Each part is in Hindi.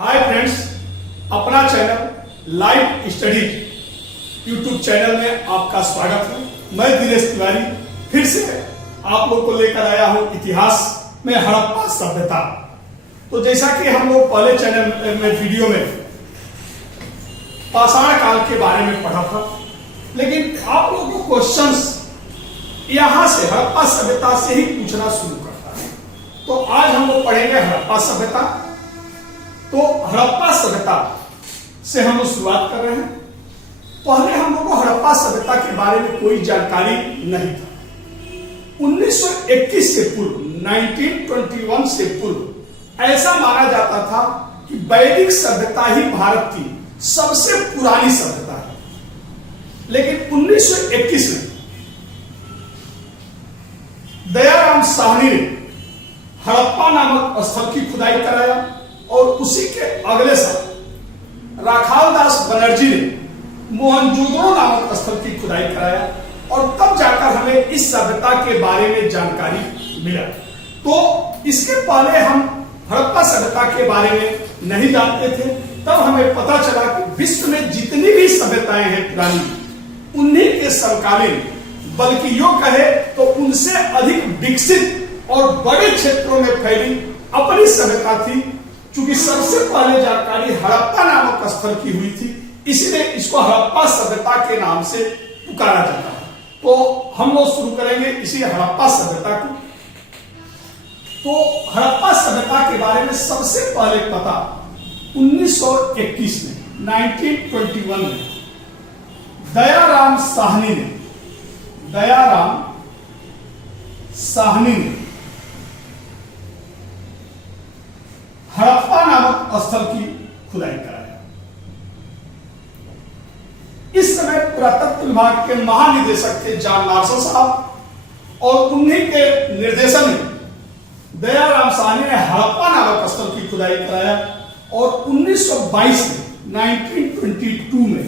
हाय फ्रेंड्स, अपना channel live studies YouTube channel में आपका स्वागत है। मैं दिनेश तिवारी फिर से आप लोग को लेकर आया हूं इतिहास में हड़प्पा सभ्यता। तो जैसा कि हम लोग पहले चैनल में वीडियो में पाषाण काल के बारे में पढ़ा था, लेकिन आप लोगों को क्वेश्चंस यहां से हड़प्पा सभ्यता से ही पूछना शुरू करता है। तो आज हम लोग पढ़ेंगे हड़प्पा सभ्यता। तो हड़प्पा सभ्यता से हम लोग शुरुआत कर रहे हैं। पहले हम लोग को हड़प्पा सभ्यता के बारे में कोई जानकारी नहीं था। 1921 से पूर्व, 1921 से पूर्व ऐसा माना जाता था कि वैदिक सभ्यता ही भारत की सबसे पुरानी सभ्यता है। लेकिन 1921 में दयाराम साहनी ने हड़प्पा नामक स्थल की खुदाई कराया और उसी के अगले साल राखालदास बनर्जी ने मोहनजोदड़ो नामक स्थल की खुदाई कराया और तब जाकर हमें इस सभ्यता के बारे में जानकारी मिला। तो इसके पहले हम हड़प्पा सभ्यता के बारे में नहीं जानते थे। तब हमें पता चला कि विश्व में जितनी भी सभ्यताएं हैं पुरानी, उन्हीं के समकालीन, बल्कि यो कहे तो उनसे अधिक विकसित और बड़े क्षेत्रों में फैली अपनी सभ्यता थी। चूंकि सबसे पहले जानकारी हड़प्पा नामक स्थल की हुई थी, इसलिए इसको हड़प्पा सभ्यता के नाम से पुकारा जाता है। तो हम लोग शुरू करेंगे इसी हड़प्पा सभ्यता को। तो हड़प्पा सभ्यता के बारे में सबसे पहले पता 1921 में, 1921 में दयाराम साहनी ने हड़प्पा नामक स्थल की खुदाई कराया। इस समय पुरातत्व विभाग के महानिदेशक थे जॉन मार्शल साहब और उन्हीं के निर्देशन में दयाराम साहनी ने हड़प्पा नामक स्थल की खुदाई कराया और 1922 में, 1922 में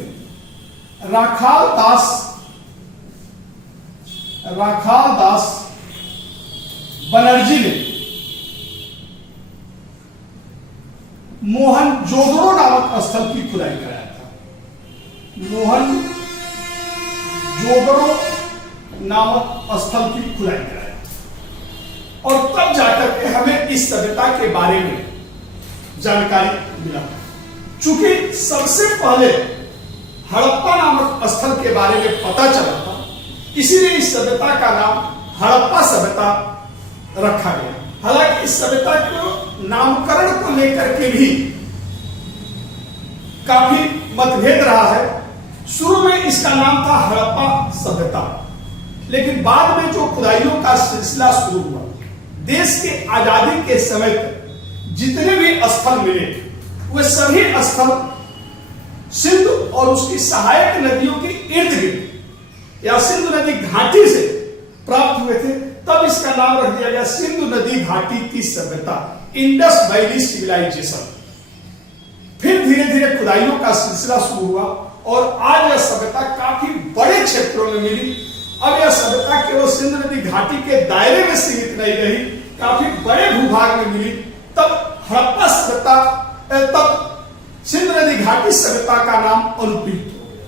राखालदास बनर्जी ने मोहनजोदड़ो नामक स्थल की खुदाई कराया था। मोहनजोदड़ो नामक स्थल की खुदाई कराया और तब जाकर के हमें इस सभ्यता के बारे में जानकारी मिला। चूंकि सबसे पहले हड़प्पा नामक स्थल के बारे में पता चला था, इसीलिए इस सभ्यता का नाम हड़प्पा सभ्यता रखा गया। हालांकि इस सभ्यता को नामकरण को लेकर के भी काफी मतभेद रहा है। शुरू में इसका नाम था हड़प्पा सभ्यता, लेकिन बाद में जो खुदाइयों का सिलसिला शुरू हुआ, देश की आजादी के समय तक जितने भी स्थल मिले वे सभी स्थल सिंधु और उसकी सहायक नदियों के इर्द गिर्द या सिंधु नदी घाटी से प्राप्त हुए थे। तब इसका नाम रख दिया गया सिंधु नदी घाटी की सभ्यता, इंडस वैली सिविलाइजेशन। फिर धीरे धीरे खुदाइयों का सिलसिला शुरू हुआ और आज यह सभ्यता काफी बड़े क्षेत्रों में मिली। अब यह सभ्यता केवल सिंधु नदी घाटी के दायरे में सीमित नहीं रही, काफी बड़े भूभाग में मिली। तब हड़प्पा सभ्यता, तब सिंधु नदी घाटी सभ्यता का नाम अनुप्रयुक्त हो गया,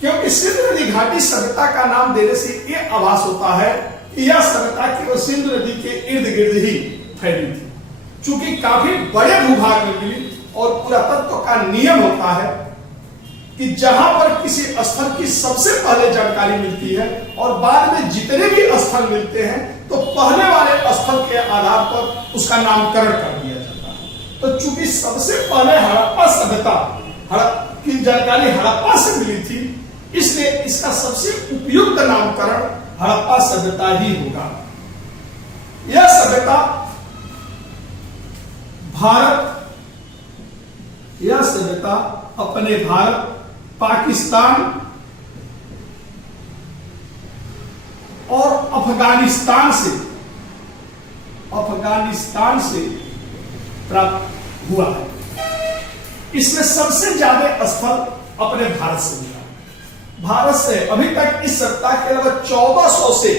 क्योंकि सिंधु नदी घाटी सभ्यता का नाम देने से यह आभास होता है कि यह सभ्यता केवल सिंधु नदी के इर्द गिर्द ही फैली थी। चूंकि काफी बड़े भूभाग में मिली और पुरातत्व का नियम होता है कि जहां पर किसी स्थल की सबसे पहले जानकारी मिलती है और बाद में जितने भी स्थल मिलते हैं तो पहले वाले स्थल के आधार पर उसका नामकरण कर दिया जाता है। तो चूंकि सबसे पहले हड़प्पा सभ्यता की जानकारी हड़प्पा से मिली थी, इसलिए इसका सबसे उपयुक्त नामकरण हड़प्पा सभ्यता ही होगा। यह सभ्यता अपने भारत, पाकिस्तान और अफगानिस्तान से प्राप्त हुआ है। इसमें सबसे ज्यादा स्थल अपने भारत से मिला। भारत से अभी तक इस सप्ताह के लगभग 1400 से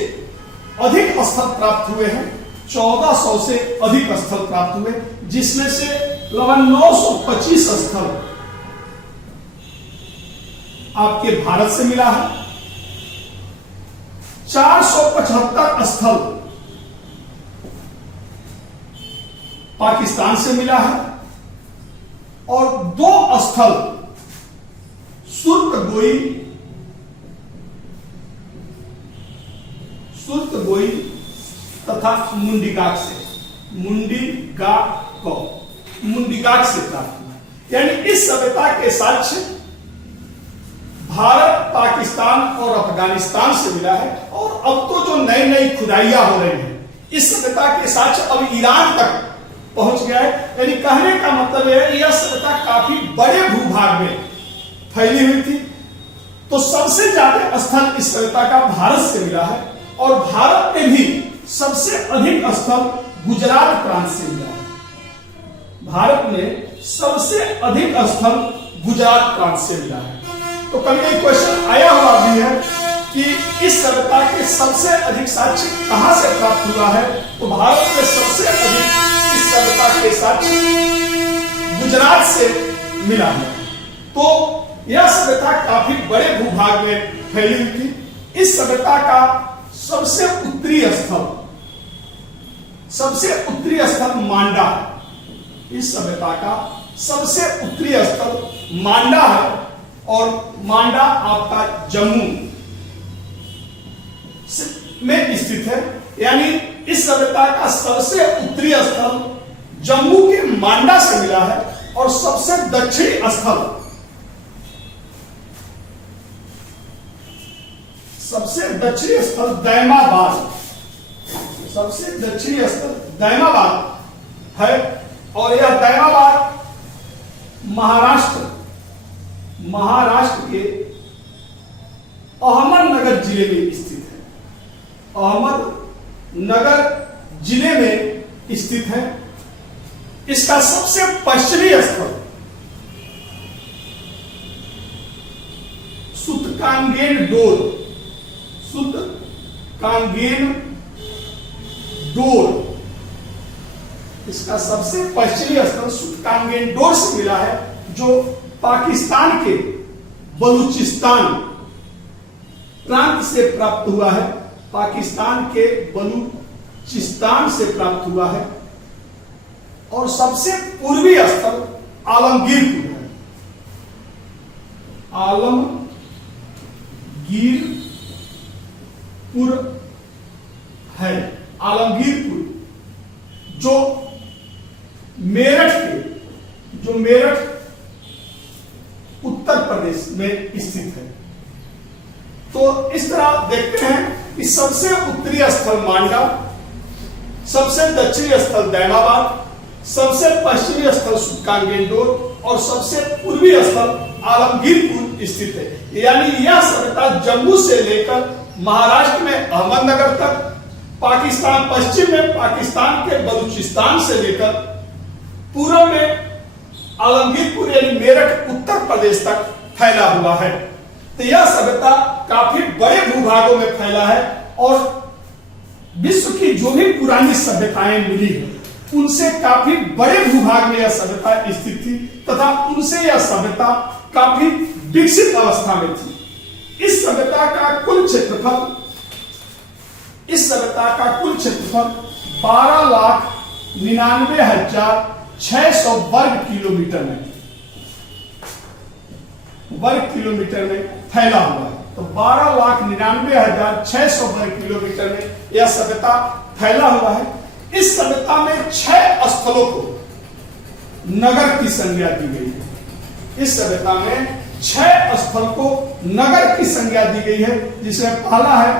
अधिक स्थल प्राप्त हुए हैं। 1400 से अधिक स्थल प्राप्त हुए, जिसमें से लगभग 925 स्थल आपके भारत से मिला है, 475 स्थल पाकिस्तान से मिला है और 2 स्थल सुर्तगोई तथा मुंडिगाक से प्राप्त हुआ। यानी इस सभ्यता के साक्ष्य भारत, पाकिस्तान और अफगानिस्तान से मिला है। और अब तो जो नई नई खुदाइयां हो रही हैं, इस सभ्यता के साक्ष्य अब ईरान तक पहुंच गया है। यानी कहने का मतलब है यह सभ्यता काफी बड़े भूभाग में फैली हुई थी। तो सबसे ज्यादा स्थल इस सभ्यता का भारत से मिला है और भारत में भी सबसे अधिक स्थल गुजरात प्रांत से मिला है। भारत में सबसे अधिक स्थल गुजरात प्रांत से मिला है। तो कभी एक क्वेश्चन आया हुआ भी है कि इस सभ्यता के सबसे अधिक साक्ष्य कहां से प्राप्त हुआ है, तो भारत में सबसे अधिक इस सभ्यता के साक्ष्य गुजरात से मिला है। तो यह सभ्यता काफी बड़े भूभाग में फैली हुई थी। इस सभ्यता का सबसे उत्तरी स्थल मांडा है। इस सभ्यता का सबसे उत्तरी स्थल मांडा है और मांडा आपका जम्मू में स्थित है। यानी इस सभ्यता का सबसे उत्तरी स्थल जम्मू के मांडा से मिला है और सबसे दक्षिणी स्थल दैमाबाद है। और यह दैमाबाद महाराष्ट्र के अहमदनगर जिले में स्थित है। अहमदनगर जिले में स्थित है। इसका सबसे पश्चिमी स्थल सुतकांगेन डोर, इसका सबसे पश्चिमी स्थल सुतकांगेन डोर से मिला है, जो पाकिस्तान के बलूचिस्तान प्रांत से प्राप्त हुआ है। पाकिस्तान के बलूचिस्तान से प्राप्त हुआ है। और सबसे पूर्वी स्थल आलमगीरपुर है। आलमगीरपुर जो मेरठ उत्तर प्रदेश में स्थित है। तो इस तरह देखते हैं कि सबसे उत्तरी स्थल मांडा, सबसे दक्षिणी स्थल दैमाबाद, सबसे पश्चिमी स्थल सुतकांगेन डोर और सबसे पूर्वी स्थल आलमगीरपुर स्थित है। यानी यह सभ्यता जम्मू से लेकर महाराष्ट्र में अहमदनगर तक, पाकिस्तान पश्चिम में पाकिस्तान के बलूचिस्तान से लेकर पूर्व में आलमगीरपुर यानी मेरठ उत्तर प्रदेश तक फैला हुआ है। तो यह सभ्यता काफी बड़े भूभागों में फैला है और विश्व की जो भी पुरानी सभ्यताएं मिली है उनसे काफी बड़े भूभाग में यह सभ्यता स्थित थी तथा उनसे यह सभ्यता काफी विकसित अवस्था में थी। इस सभ्यता का कुल क्षेत्रफल 12,99,600 वर्ग किलोमीटर में फैला हुआ है। तो 12,99,600 वर्ग किलोमीटर में यह सभ्यता फैला हुआ है। इस सभ्यता में 6 स्थलों को नगर की संज्ञा दी गई है। इस सभ्यता में 6 स्थल को नगर की संज्ञा दी गई है, जिसमें पहला है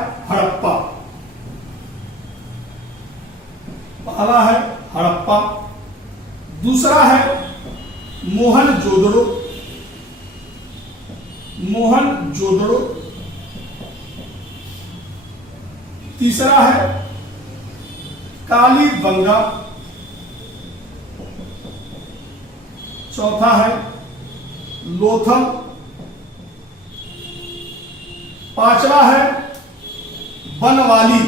हड़प्पा, दूसरा है मोहनजोदड़ो, तीसरा है कालीबंगा, चौथा है लोथल, पांचवा है बनवाली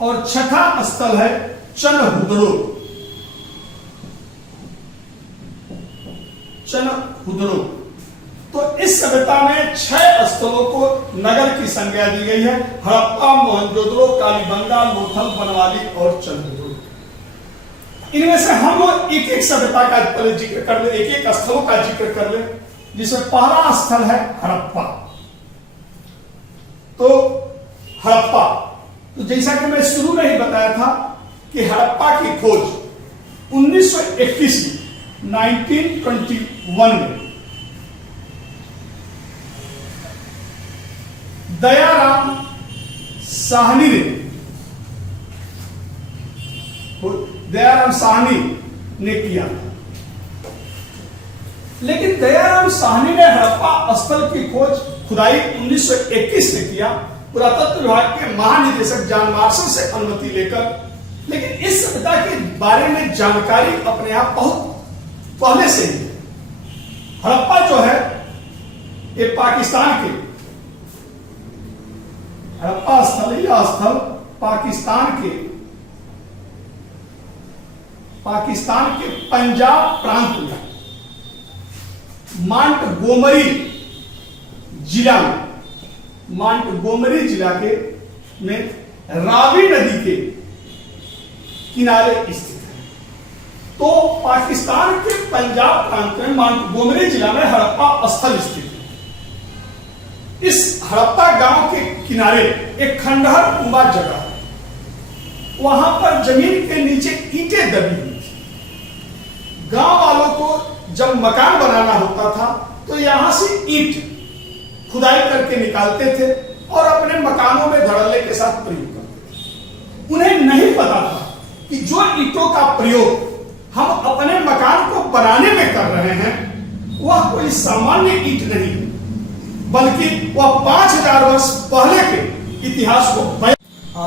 और छठा स्थल है चनहुदड़ो। चनहुदरो। तो इस सभ्यता में 6 स्थलों को नगर की संज्ञा दी गई है: हड़प्पा, मोहनजोदड़ो, कालीबंगा, लोथल, बनवाली और चनहुदरो। इनमें से हम लोग एक एक सभ्यता का पहले जिक्र कर ले, एक एक स्थलों का जिक्र कर ले, जिसमें पहला स्थल है हड़प्पा। तो हड़प्पा, तो जैसा कि मैं शुरू में ही बताया था कि हड़प्पा की खोज 1921 में 1921 में दयाराम साहनी ने किया था। लेकिन दयाराम साहनी ने हड़प्पा स्थल की खोज खुदाई 1921 में किया, पुरातत्व विभाग के महानिदेशक जॉन मार्शल से अनुमति लेकर। लेकिन इस सभ्यता के बारे में जानकारी अपने आप बहुत पहले से ही है। हड़प्पा जो है ये पाकिस्तान के, हड़प्पा स्थल, यह स्थल पाकिस्तान के पंजाब प्रांत में मांटगोमरी जिला के में रावी नदी के किनारे स्थित है। तो पाकिस्तान के पंजाब प्रांत में मांटगोमरी जिला में हड़प्पा स्थल स्थित है। इस हड़प्पा गांव के किनारे एक खंडहर कुआं जगह है। वहां पर जमीन के नीचे ईंटें दबी हुई थी। गांव वालों को जब मकान बनाना होता था तो यहां से ईंट खुदाई करके निकालते थे और अपने मकानों में धड़ल्ले के साथ प्रयोग करते थे। उन्हें नहीं पता था कि जो ईंटों का प्रयोग हम अपने मकान को बनाने में कर रहे हैं वह कोई सामान्य ईंट नहीं है, बल्कि वह 5000 वर्ष पहले के इतिहास को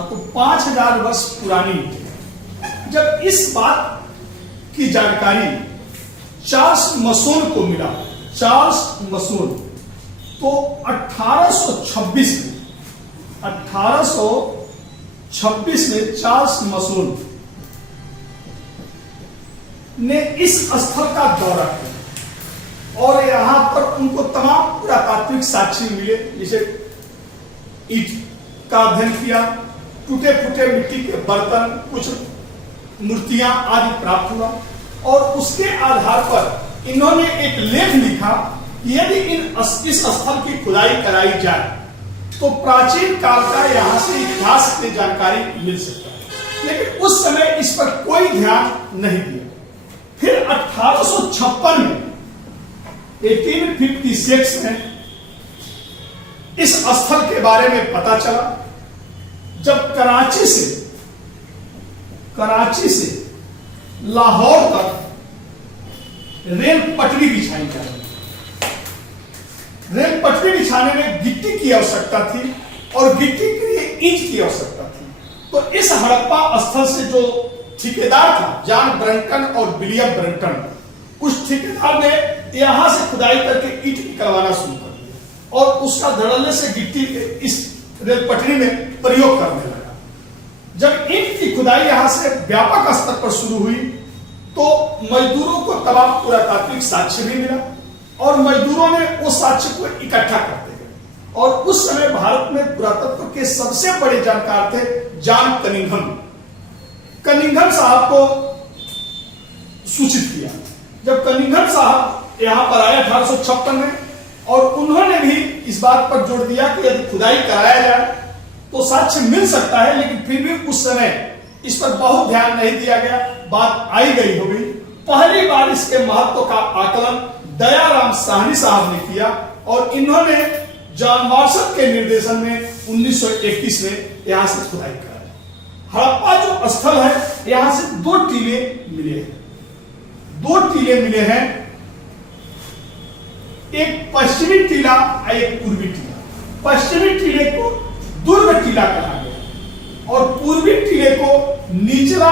तो 5000 वर्ष पुरानी ईंट है। जब इस बात की जानकारी चार्ल्स मसोन को मिला, चार्ल्स मसोन, तो 1826 में चार्ल्स मसोन ने इस स्थल का दौरा किया और यहां पर उनको तमाम पुरातात्विक साक्ष्य मिले, जैसे ईंट का अध्ययन किया, टूटे फूटे मिट्टी के बर्तन, कुछ मूर्तियां आदि प्राप्त हुआ और उसके आधार पर इन्होंने एक लेख लिखा कि यदि इस स्थल की खुदाई कराई जाए तो प्राचीन काल का यहां से इतिहास की जानकारी मिल सकता है। लेकिन उस समय इस पर कोई ध्यान नहीं दिया। फिर 1856 में 1856 में इस स्थल के बारे में पता चला, जब कराची से लाहौर तक रेल पटरी बिछाई जा रही। रेल पटरी बिछाने में गिट्टी की आवश्यकता थी और गिट्टी के लिए ईंट की आवश्यकता थी। तो इस हड़प्पा स्थल से जो ठेकेदार था, जॉन ब्रंटन और विलियम ब्रंटन, उस ठेकेदार ने यहां से खुदाई करके ईंट निकलवाना शुरू कर दिया और उसका धड़ल्ले से गिट्टी इस रेल पटरी में प्रयोग करने लगा। जब ईंट की खुदाई यहां से व्यापक स्तर पर शुरू हुई तो मजदूरों को तमाम पुरातात्विक साक्ष्य भी मिला और मजदूरों ने उस साक्ष्य को इकट्ठा करते गए। और उस समय भारत में पुरातत्व के सबसे बड़े जानकार थे जॉन कनिंघम साहब को सूचित किया। जब कनिंघम साहब यहां पर आए 1856 में और उन्होंने भी इस बात पर जोर दिया कि यदि खुदाई कराया जाए तो साक्ष्य मिल सकता है, लेकिन फिर भी उस समय इस पर बहुत ध्यान नहीं दिया गया, बात आई गई हो गई। पहली बार इसके महत्व का आकलन दयाराम साहनी साहब ने किया और इन्होंने जॉन मार्शल के निर्देशन में 1921 में यहां से खुदाई कराई। हड़प्पा जो स्थल है यहां से 2 टीले मिले हैं, एक पश्चिमी टीला और एक पूर्वी टीला। पश्चिमी टीले को दुर्ग टीला कहा गया और पूर्वी टीले को निचला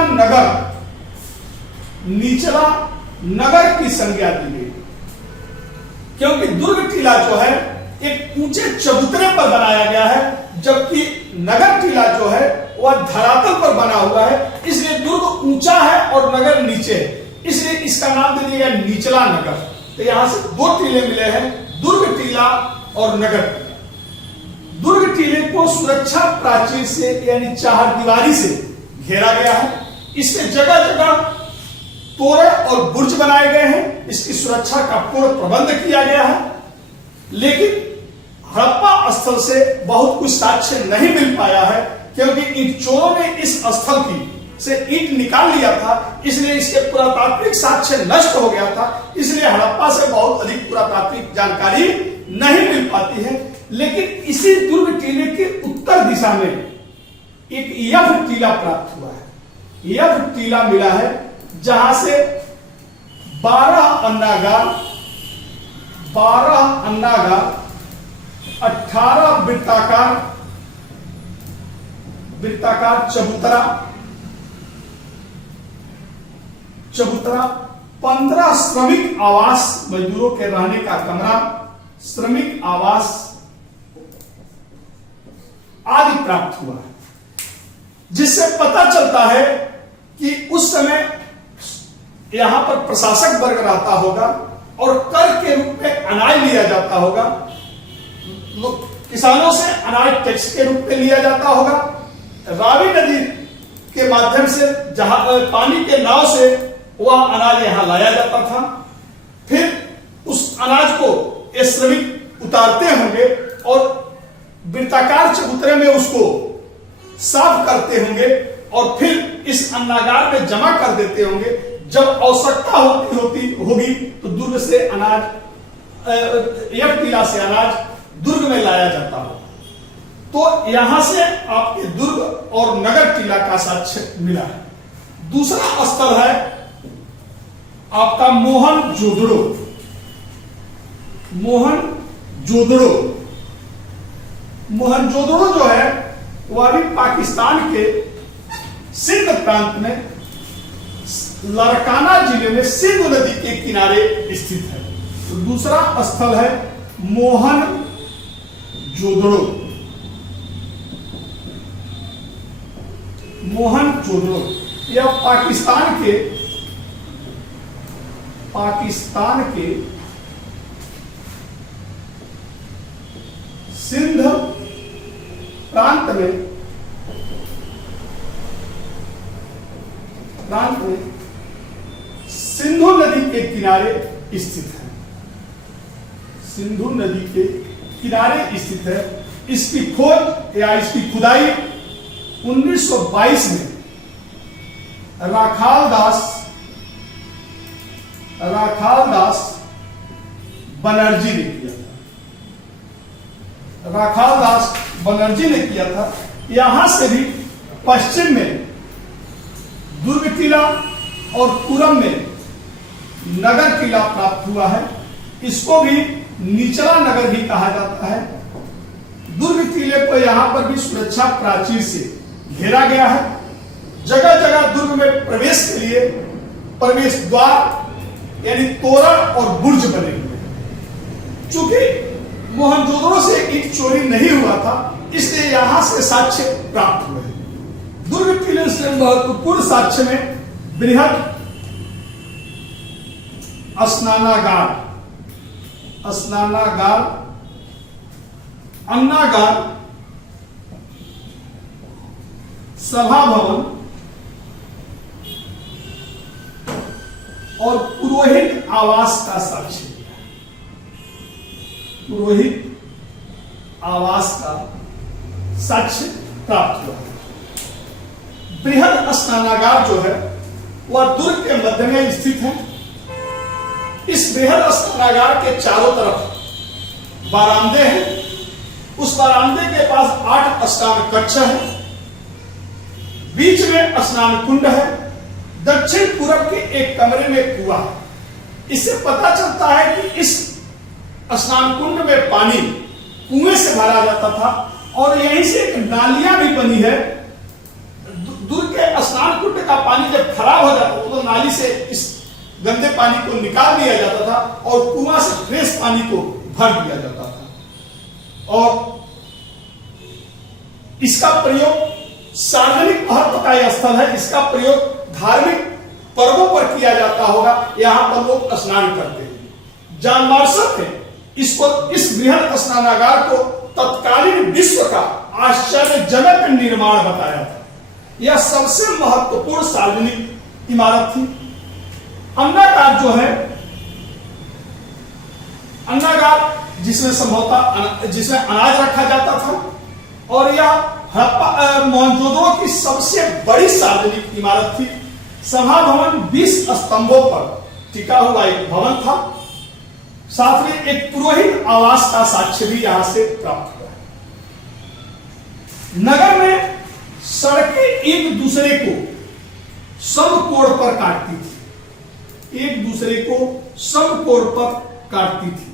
नगर की संज्ञा दी गई, क्योंकि दुर्ग टीला जो है एक ऊंचे चबूतरे पर बनाया गया है, जबकि नगर टीला जो है वह धरातल पर बना हुआ है। इसलिए दुर्ग ऊंचा है और नगर नीचे है, इसलिए इसका नाम दे दिया गया निचला नगर। तो यहां से दो टीले मिले हैं, दुर्ग टीला और नगर टीला। दुर्ग टीले को सुरक्षा प्राचीर से यानी चार दीवारी से घेरा गया है। इसमें जगह जगह तोरण और बुर्ज बनाए गए हैं। इसकी सुरक्षा का पूर्ण प्रबंध किया गया है। लेकिन हड़प्पा स्थल से बहुत कुछ साक्ष्य नहीं मिल पाया है, क्योंकि ईंट चोरों ने इस स्थल की से ईंट निकाल लिया था, इसलिए इसके पुरातात्विक साक्ष्य नष्ट हो गया था। इसलिए हड़प्पा से बहुत अधिक पुरातात्विक जानकारी नहीं मिल पाती है। लेकिन इसी दुर्ग टीले के उत्तर दिशा में एक यफ टीला प्राप्त हुआ है। यफ टीला मिला है जहां से 12 अन्नागार, 18 वृत्ताकार चबूतरा, 15 श्रमिक आवास, मजदूरों के रहने का कमरा, श्रमिक आवास आदि प्राप्त हुआ है, जिससे पता चलता है कि उस समय यहां पर प्रशासक वर्ग रहता होगा और कर के रूप में अनाज लिया जाता होगा। किसानों से अनाज टैक्स के रूप में लिया जाता होगा। रावी नदी के माध्यम से जहां पानी के नाव से वह अनाज यहां लाया जाता था। फिर उस अनाज को ये श्रमिक उतारते होंगे और वृत्ताकार चबूतरे में उसको साफ करते होंगे और फिर इस अन्नागार में जमा कर देते होंगे। जब आवश्यकता होगी तो दुर्ग से अनाज, यफ टीला से अनाज दुर्ग में लाया जाता हो। तो यहां से आपके दुर्ग और नगर टीला का साक्ष्य मिला है। दूसरा स्थल है आपका मोहनजोदड़ो। मोहनजोदड़ो जो है वह भी पाकिस्तान के सिंध प्रांत में लारकाना जिले में सिंधु नदी के किनारे स्थित है। तो दूसरा स्थल है मोहनजोदड़ो। यह पाकिस्तान के सिंध प्रांत में सिंधु नदी के किनारे स्थित है। सिंधु नदी के किनारे स्थित है। इसकी खोज या इसकी खुदाई 1922 में राखाल दास बनर्जी ने किया था। राखाल दास बनर्जी ने किया था। यहां से भी पश्चिम में दुर्ग टीला और पूरब में नगर टीला प्राप्त हुआ है। इसको भी निचला नगर भी कहा जाता है। दुर्ग टीले को यहां पर भी सुरक्षा प्राचीर से घेरा गया है। जगह जगह दुर्ग में प्रवेश के लिए प्रवेश द्वार यानी तोरण और बुर्ज बने हुए हैं। चूंकि मोहनजोदड़ो से ईंट चोरी नहीं हुआ था, इसलिए यहां से साक्ष्य प्राप्त हुए हैं। दुर्ग टीले से महत्वपूर्ण साक्ष्य में बृहद स्नानागार, अन्नागार, सभा भवन और पुरोहित आवास का साक्ष्य दिया। पुरोहित आवास का साक्ष्य प्राप्त हुआ। बृहद स्नानागार जो है वह दुर्ग के मध्य में स्थित है। इस बृहद स्नानागार के चारों तरफ बारामदे हैं। उस बारामदे के पास 8 स्नान कक्ष है। बीच में स्नान कुंड है। दक्षिण पूरब के एक कमरे में कुआं। इससे पता चलता है कि इस स्नान कुंड में पानी कुएं से भरा जाता था और यहीं से एक नालियां भी बनी है। दुर्ग के स्नान कुंड का पानी जब खराब हो जाता था तो नाली से इस गंदे पानी को निकाल दिया जाता था और कुआं से फ्रेश पानी को भर दिया जाता था। और इसका प्रयोग सार्वजनिक महत्व का यह स्थल है। इसका प्रयोग धार्मिक पर्वों पर किया जाता होगा। यहां पर लोग स्नान करते हैं। जॉन मार्शल ने इस बृहद स्नानागार को तत्कालीन विश्व का आश्चर्यजनक निर्माण बताया था। यह सबसे महत्वपूर्ण सार्वजनिक इमारत थी। अन्नागार जो है, अन्नागार जिसमें अनाज रखा जाता था, और यह मोहनजोदड़ो की सबसे बड़ी सार्वजनिक इमारत थी। सभा भवन 20 स्तंभों पर टिका हुआ एक भवन था। साथ में एक पुरोहित आवास का साक्ष्य भी यहां से प्राप्त हुआ है। नगर में सड़कें एक दूसरे को समकोण पर काटती थी, एक दूसरे को समकोण पर काटती थी,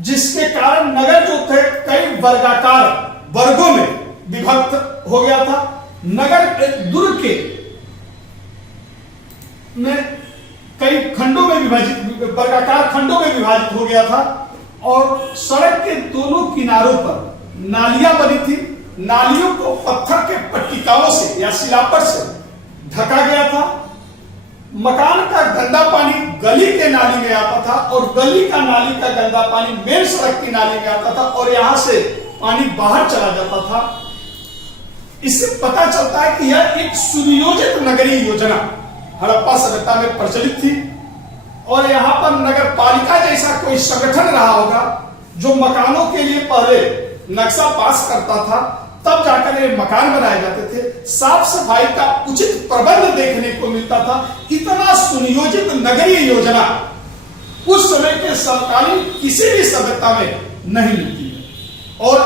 जिसके कारण नगर जो थे कई वर्गाकार वर्गों में विभक्त हो गया था। नगर दुर्ग के में कई खंडों में विभाजित, वर्गाकार खंडों में विभाजित हो गया था, और सड़क के दोनों किनारों पर नालियां बनी थी। नालियों को पत्थर के पट्टिकाओं से या शिलापट से ढका गया था। मकान का गंदा पानी गली के नाली में आता था, और गली का नाली का गंदा पानी मेन सड़क की नाली में आता था, और यहां से पानी बाहर चला जाता था। इससे पता चलता है कि यह एक सुनियोजित नगरीय योजना हड़प्पा सभ्यता में प्रचलित थी, और यहां पर नगर पालिका जैसा कोई संगठन रहा होगा जो मकानों के लिए पहले नक्शा पास करता था, तब जाकर ये मकान बनाए जाते थे। साफ सफाई का उचित प्रबंध देखने को मिलता था। इतना सुनियोजित नगरीय योजना उस समय के समकालीन किसी भी सभ्यता में नहीं मिलती है, और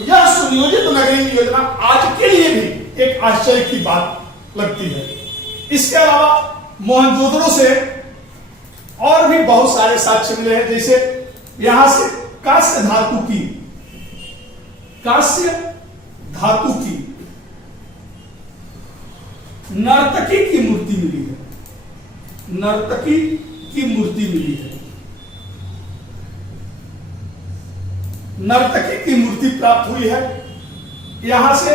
यह सुनियोजित नगरीय योजना आज के लिए भी एक आश्चर्य की बात लगती है। इसके अलावा मोहनजोदड़ो से और भी बहुत सारे साक्ष्य मिले हैं, जैसे यहां से कांस्य धातु की नर्तकी की मूर्ति मिली है, नर्तकी की मूर्ति मिली है। नर्तकी की मूर्ति प्राप्त हुई है। यहां से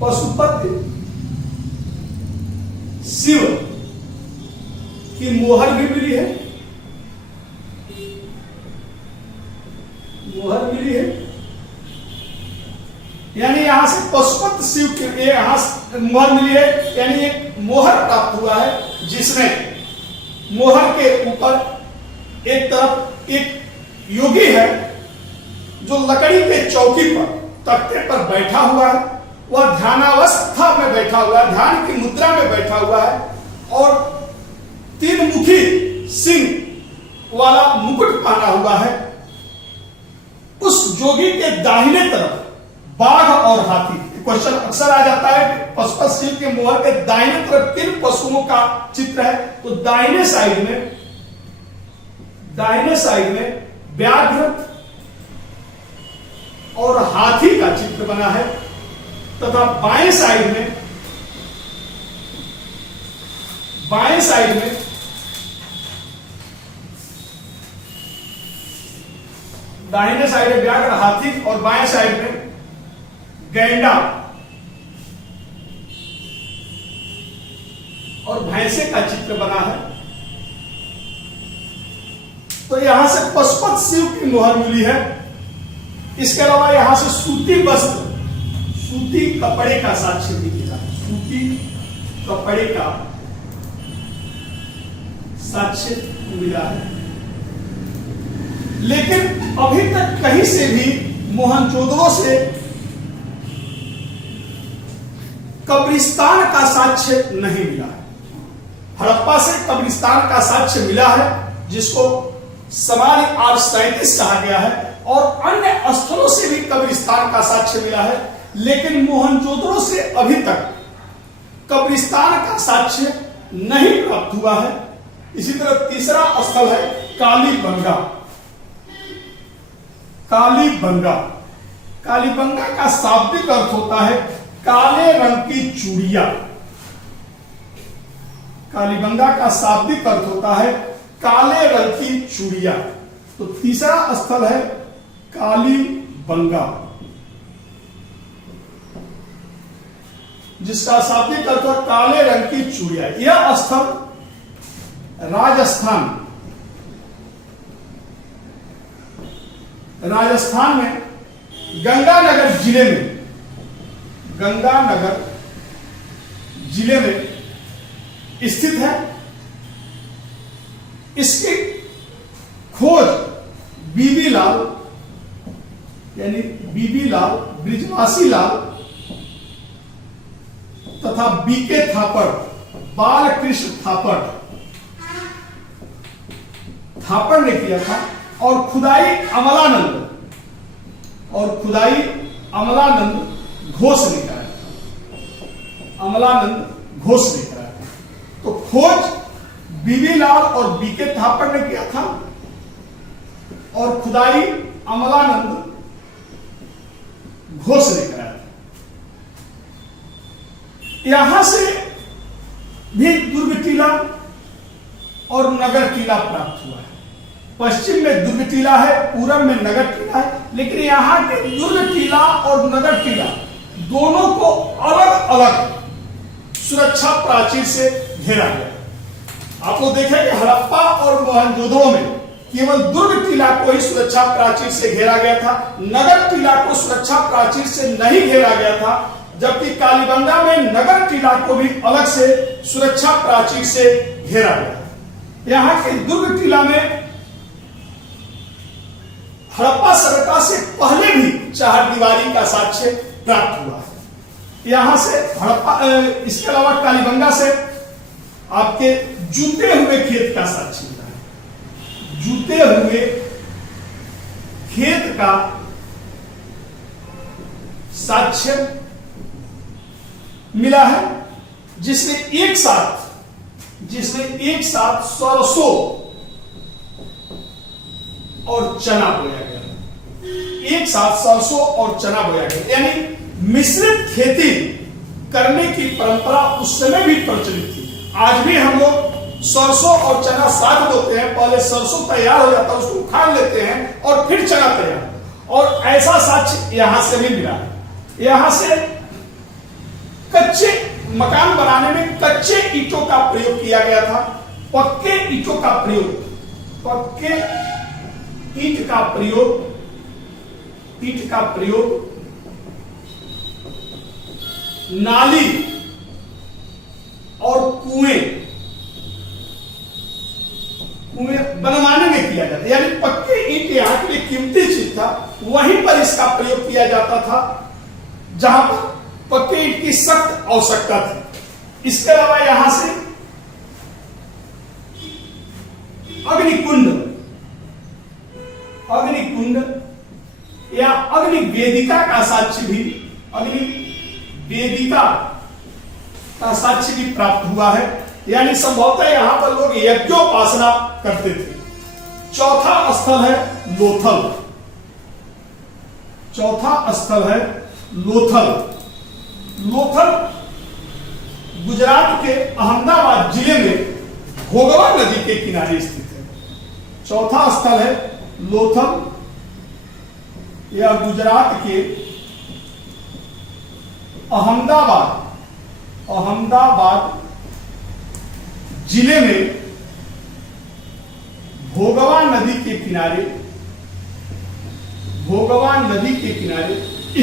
पशुपति शिव की मोहर भी मिली है, मोहर मिली है। यानी यहां से पशुपति शिव के यहां मोहर मिली है, यानी एक मोहर प्राप्त हुआ है, जिसमें मोहर के ऊपर एक तरफ एक योगी है जो लकड़ी के चौकी पर तख्ते पर बैठा हुआ है। वह ध्यानावस्था में बैठा हुआ है, ध्यान की मुद्रा में बैठा हुआ है, और 3 मुखी सिंह वाला मुकुट पहना हुआ है। उस जोगी के दाहिने तरफ बाघ और हाथी। क्वेश्चन अक्सर आ जाता है कि पशुपति शिव के मोहर के दाहिने तरफ 3 पशुओं का चित्र है, तो दाहिने साइड में व्याघ्र और हाथी का चित्र बना है, तथा बाएं साइड में दाहिने साइड में व्याघ्र, हाथी, और बाएं साइड में गैंडा और भैंसे का चित्र बना है। तो यहां से पशुपति शिव की मोहर मिली है। इसके अलावा यहां से सूती वस्त्र, सूती कपड़े का साक्ष्य भी मिला है, सूती कपड़े का साक्ष्य मिला है। लेकिन अभी तक कहीं से भी मोहनजोदड़ो से कब्रिस्तान का साक्ष्य नहीं मिला है। हड़प्पा से कब्रिस्तान का साक्ष्य मिला है, जिसको समाधि 837 कहा गया है, और अन्य स्थलों से भी कब्रिस्तान का साक्ष्य मिला है। लेकिन मोहनजोदड़ो से अभी तक कब्रिस्तान का साक्ष्य नहीं प्राप्त हुआ है। इसी तरह तीसरा स्थल है कालीबंगा। कालीबंगा का शाब्दिक अर्थ होता है काले रंग की चूड़िया। कालीबंगा का शाब्दिक अर्थ होता है काले रंग की चूड़िया। तो तीसरा स्थल है कालीबंगा। जिसका शाब्दिक अर्थ है काले रंग की चूड़ियां। यह स्थल राजस्थान में गंगानगर जिले में स्थित है। इसकी खोज बीबी लाल ब्रिजवासी लाल तथा बीके थापड़, बालकृष्ण थापड़ ने किया था, और खुदाई अमलानंद घोष ने कराया था। तो खोज बीबी लाल और बीके थापड़ ने किया था और खुदाई अमलानंद घोष ने कराया था। यहां से भी दुर्ग टीला और नगर टीला प्राप्त हुआ है। पश्चिम में दुर्ग टीला है, पूरब में नगर टीला है, लेकिन यहां के दुर्ग टीला और नगर टीला दोनों को अलग अलग सुरक्षा प्राचीर से घेरा गया। आप लोग देखें कि हड़प्पा और मोहनजोदड़ो में केवल दुर्ग टीला को ही सुरक्षा प्राचीर से घेरा गया था, नगर टीला को सुरक्षा प्राचीर से नहीं घेरा गया था, जबकि कालीबंगा में नगर टीला को भी अलग से सुरक्षा प्राचीर से घेरा गया। यहां के दुर्ग टीला में हड़प्पा सभ्यता से पहले भी चारदीवारी का साक्ष्य प्राप्त हुआ है। यहां से हड़प्पा, इसके अलावा कालीबंगा से आपके जूते हुए खेत का साक्ष्य मिला है। जूते हुए खेत का साक्ष्य मिला है, जिसमें एक साथ सरसों और चना बोया गया। एक साथ सरसों और चना बोया गया, यानी मिश्रित खेती करने की परंपरा उस समय भी प्रचलित थी। आज भी हम लोग सरसों और चना साथ बोते हैं। पहले सरसों तैयार हो जाता है, उसको उखाड़ लेते हैं और फिर चना तैयार, और ऐसा साक्ष्य यहां से भी मिला है। यहां से कच्चे मकान बनाने में कच्चे ईंटों का प्रयोग किया गया था। पक्के ईंट का प्रयोग नाली और कुएं बनवाने में किया जाता, यानी पक्के ईंट यहां के लिए कीमती चीज था, वहीं पर इसका प्रयोग किया जाता था जहां पर पक्के ईंट की सख्त आवश्यकता थी। इसके अलावा यहां से अग्निकुंड या अग्नि वेदिका का साक्ष्य भी प्राप्त हुआ है, यानी संभवतः यहां पर लोग यज्ञोपासना करते थे। चौथा स्थल है लोथल गुजरात के अहमदाबाद जिले में भोगवा नदी के किनारे स्थित है। चौथा स्थल है लोथल, यह गुजरात के अहमदाबाद जिले में भोगवा नदी के किनारे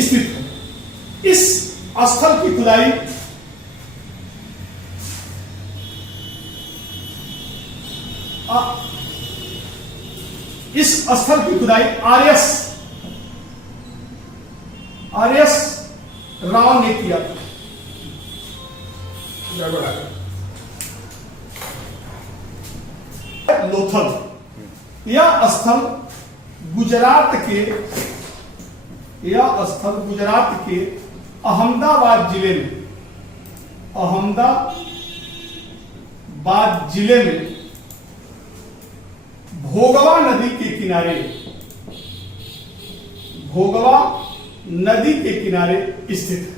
स्थित है। इस स्थल की खुदाई आरएस राव ने किया था। लोथल, यह स्थल गुजरात के अहमदाबाद जिले में भोगवा नदी के किनारे स्थित है।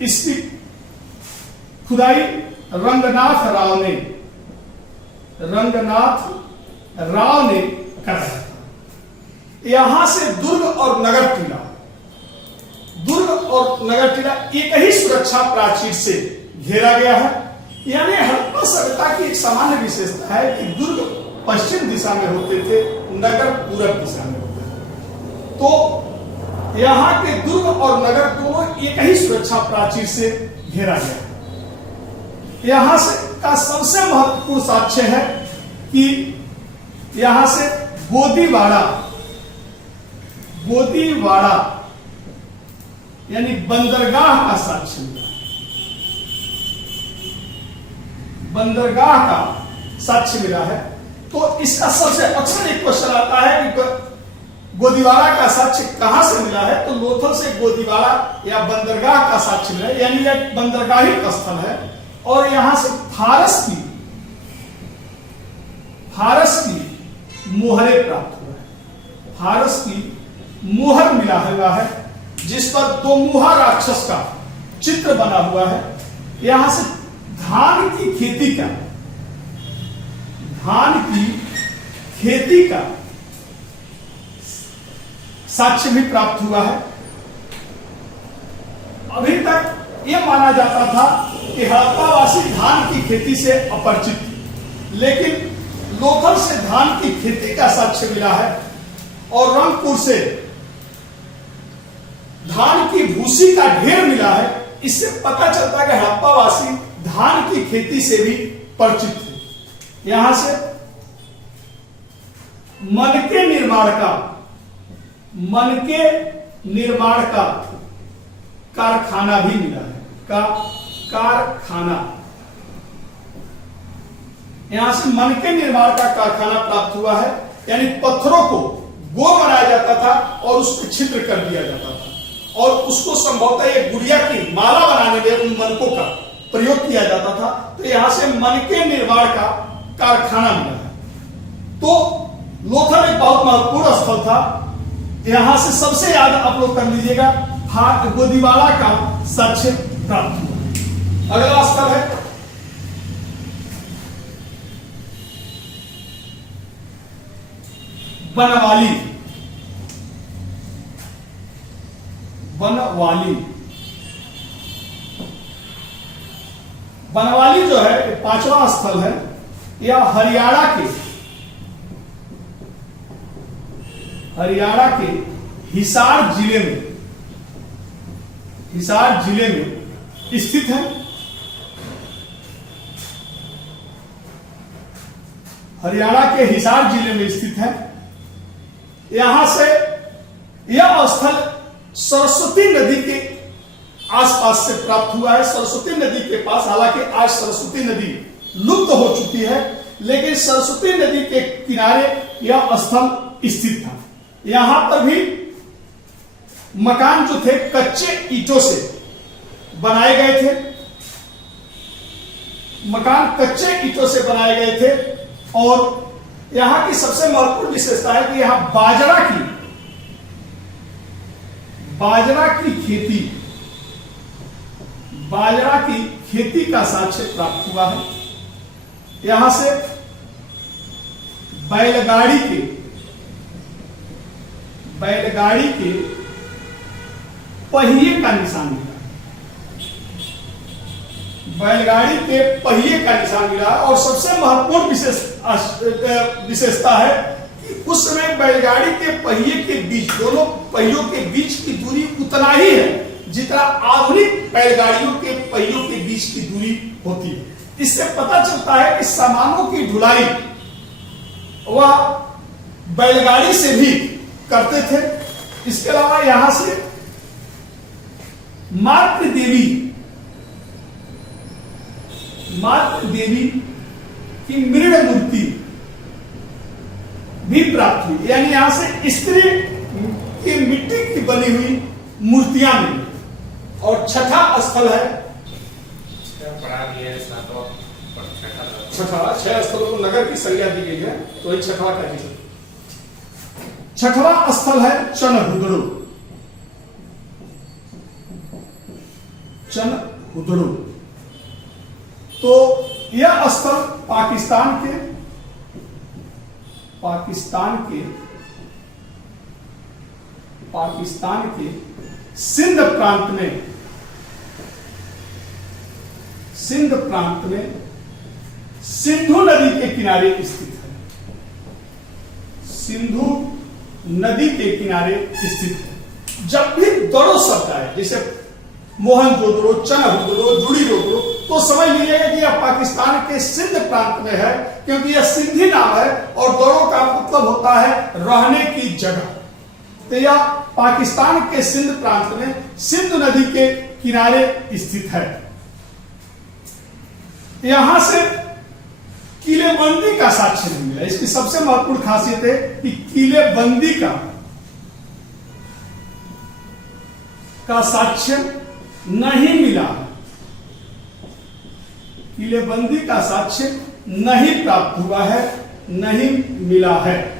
इसकी खुदाई रंगनाथ राव ने कराया था। यहां से दुर्ग और नगर टीला दुर्ग और नगर टीला एक ही सुरक्षा प्राचीर से घेरा गया है। यानी हड़प्पा सभ्यता की एक सामान्य विशेषता है कि दुर्ग पश्चिम दिशा में होते थे, नगर पूरब दिशा में होते थे। तो यहाँ के दुर्ग और नगर दोनों एक ही सुरक्षा प्राचीर से घेरा गया है। यहाँ से का सबसे महत्वपूर्ण साक्ष्य है कि यहां से गोदीवाड़ा यानी बंदरगाह का साक्ष्य मिला, बंदरगाह का साक्ष्य मिला है। तो इसका सबसे अक्सर एक क्वेश्चन आता है कि गोदीवाड़ा का साक्ष्य कहां से मिला है, तो लोथल से गोदीवाड़ा या बंदरगाह का साक्ष्य मिला है, यानी यह बंदरगाही स्थल है। और यहां से फारस की मोहरे प्राप्त हुआ है, फारस की मोहर मिला हुआ है जिस पर दो मुहा राक्षस का चित्र बना हुआ है। यहां से धान की खेती का साक्ष्य भी प्राप्त हुआ है। अभी तक यह माना जाता था कि हड़प्पावासी धान की खेती से अपरिचित थे, लेकिन लोथल से धान की खेती का साक्ष्य मिला है और रंगपुर से धान की भूसी का ढेर मिला है। इससे पता चलता है कि हड़प्पावासी धान की खेती से भी परिचित थे। यहां से मन के निर्माण का कारखाना भी मिला है, कारखाना। यहां से मन के निर्माण का कारखाना प्राप्त हुआ है, यानी पत्थरों को गोल बनाया जाता था और उसको छिद्र कर दिया जाता था और उसको संभवतः एक गुड़िया की माला बनाने में उन मनकों का प्रयोग किया जाता था। तो यहां से मन के निर्माण का कारखाना मिला है। तो लोथल एक बहुत महत्वपूर्ण स्थल था। यहां से सबसे याद आप लोग कर लीजिएगा, गोदीवाड़ा का साक्ष्य प्राप्त हुआ। अगला स्थल है बनवाली जो है पांचवा स्थल है। यह हरियाणा के हिसार जिले में स्थित है। हरियाणा के हिसार जिले में स्थित है। यहां से यह स्थल सरस्वती नदी के आसपास से प्राप्त हुआ है। सरस्वती नदी के पास, हालांकि आज सरस्वती नदी लुप्त हो चुकी है, लेकिन सरस्वती नदी के किनारे यह स्थल स्थित था। यहां पर भी मकान जो थे कच्चे ईंटों से बनाए गए थे, मकान कच्चे ईंटों से बनाए गए थे। और यहां की सबसे महत्वपूर्ण विशेषता है कि यहां बाजरा की खेती का साक्ष्य प्राप्त हुआ है। यहां से बैलगाड़ी के पहिए का निशान मिला, बैलगाड़ी के पहिए का निशान मिला। और सबसे महत्वपूर्ण विशेषता है कि उस समय बैलगाड़ी के पहिए के बीच, दोनों पहियों के बीच की दूरी उतना ही है जितना आधुनिक बैलगाड़ियों के पहियों के बीच की दूरी होती है। इससे पता चलता है कि सामानों की ढुलाई वह बैलगाड़ी से भी करते थे। इसके अलावा यहां से मातृ देवी की मृण मूर्ति भी प्राप्त हुई, यानी यहां से स्त्री की मिट्टी की बनी हुई मूर्तियां मिली। और छठा स्थल है, छह स्थलों को नगर की संज्ञा दी गई है, तो ये छठवा का ही। छठवा स्थल है चनहुदड़ो। तो यह स्थल पाकिस्तान के सिंध प्रांत में सिंधु नदी के किनारे स्थित है। सिंधु नदी के किनारे स्थित है। जब भी दड़ो शब्द आए, जैसे मोहनजोदड़ो, चनहुदड़ो, जुड़ीरोदड़ो, तो समझ लीजिएगा कि यह पाकिस्तान के सिंध प्रांत में है, क्योंकि यह सिंधी नाम है और दड़ो का मतलब होता है रहने की जगह। तो यह पाकिस्तान के सिंध प्रांत में सिंधु नदी के किनारे स्थित है। यहां से किलेबंदी का साक्ष्य नहीं मिला। इसकी सबसे महत्वपूर्ण खासियत है कि किलेबंदी का साक्ष्य नहीं मिला है। किलेबंदी का साक्ष्य नहीं प्राप्त हुआ है, नहीं मिला है।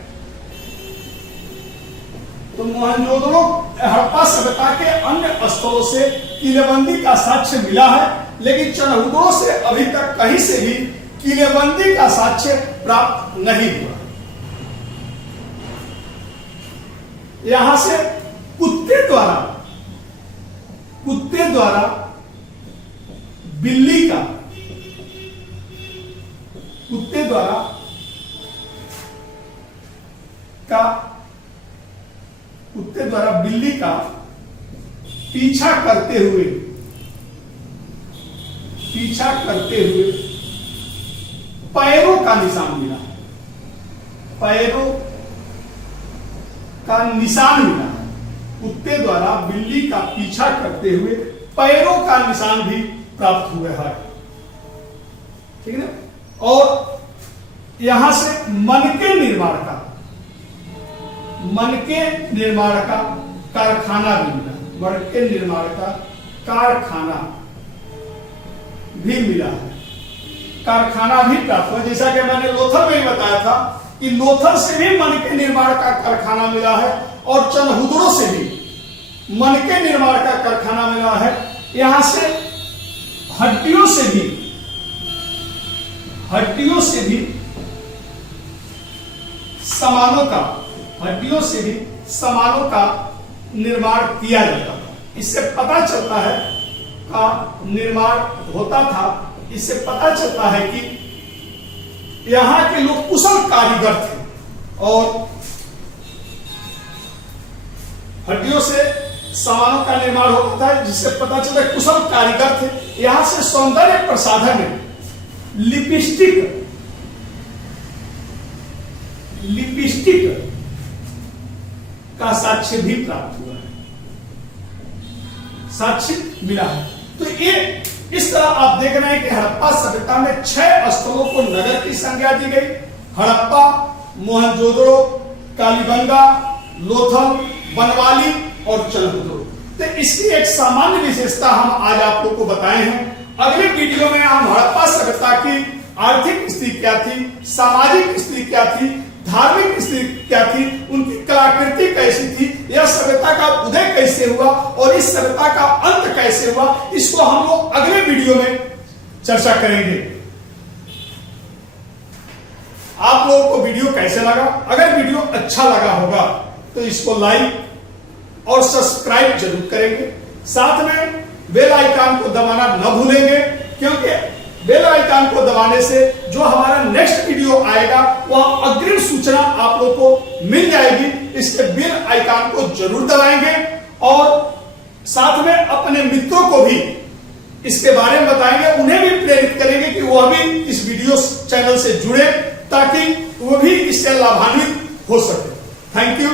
तो मोहनजोदड़ो हड़प्पा सभ्यता के अन्य स्थलों से किलेबंदी का साक्ष्य मिला है, लेकिन चनहुदड़ो से अभी तक कहीं से भी किलेबंदी का साक्ष्य प्राप्त नहीं हुआ। यहां से कुत्ते द्वारा बिल्ली का पीछा करते हुए पैरों का निशान मिला है। पैरों का निशान मिला है। कुत्ते द्वारा बिल्ली का पीछा करते हुए पैरों का निशान भी प्राप्त हुआ है। ठीक है ना। और यहां से मन के निर्माण का कारखाना भी मिला। मन के निर्माण का कारखाना भी मिला है। कारखाना भी प्राप्त हुआ। जैसा कि मैंने लोथल में ही बताया था कि लोथल से भी मन के निर्माण का कारखाना मिला है और चनहुदड़ो से भी मन के निर्माण का कारखाना मिला है। यहां से हड्डियों से भी सामानों का निर्माण किया जाता था। इससे पता चलता है का निर्माण होता था। इससे पता चलता है कि यहां के लोग कुशल कारीगर थे और हड्डियों से सामानों का निर्माण होता था, जिससे पता चलता है कुशल कारीगर थे। यहां से सौंदर्य प्रसाधन में लिपस्टिक का साक्ष्य भी प्राप्त हुआ है, साक्ष्य मिला है। तो ये इस तरह आप देख रहे हैं कि हड़प्पा सभ्यता में 6 स्थलों को नगर की संज्ञा दी गई। हड़प्पा, मोहनजोदड़ो, कालीबंगा, लोथल, बनवाली और चनहुदड़ो। तो इसकी एक सामान्य विशेषता हम आज आप लोग को बताए हैं। अगले वीडियो में हम हड़प्पा सभ्यता की आर्थिक स्थिति क्या थी, सामाजिक स्थिति क्या थी, धार्मिक स्थिति क्या थी, उनकी कलाकृति कैसी थी, यह सभ्यता का उदय कैसे हुआ और इस सभ्यता का अंत कैसे हुआ, इसको हम लोग अगले वीडियो में चर्चा करेंगे। आप लोगों को वीडियो कैसे लगा? अगर वीडियो अच्छा लगा होगा तो इसको लाइक और सब्सक्राइब जरूर करेंगे। साथ में बेल आइकन को दबाना न भूलेंगे, क्योंकि बेल आइकन को दबाने से जो हमारा नेक्स्ट वीडियो आएगा वह अग्रिम सूचना आप लोग को मिल जाएगी। इसके बेल आइकन को जरूर दबाएंगे और साथ में अपने मित्रों को भी इसके बारे में बताएंगे, उन्हें भी प्रेरित करेंगे कि वह भी इस वीडियो चैनल से जुड़े, ताकि वह भी इससे लाभान्वित हो सके। Thank you.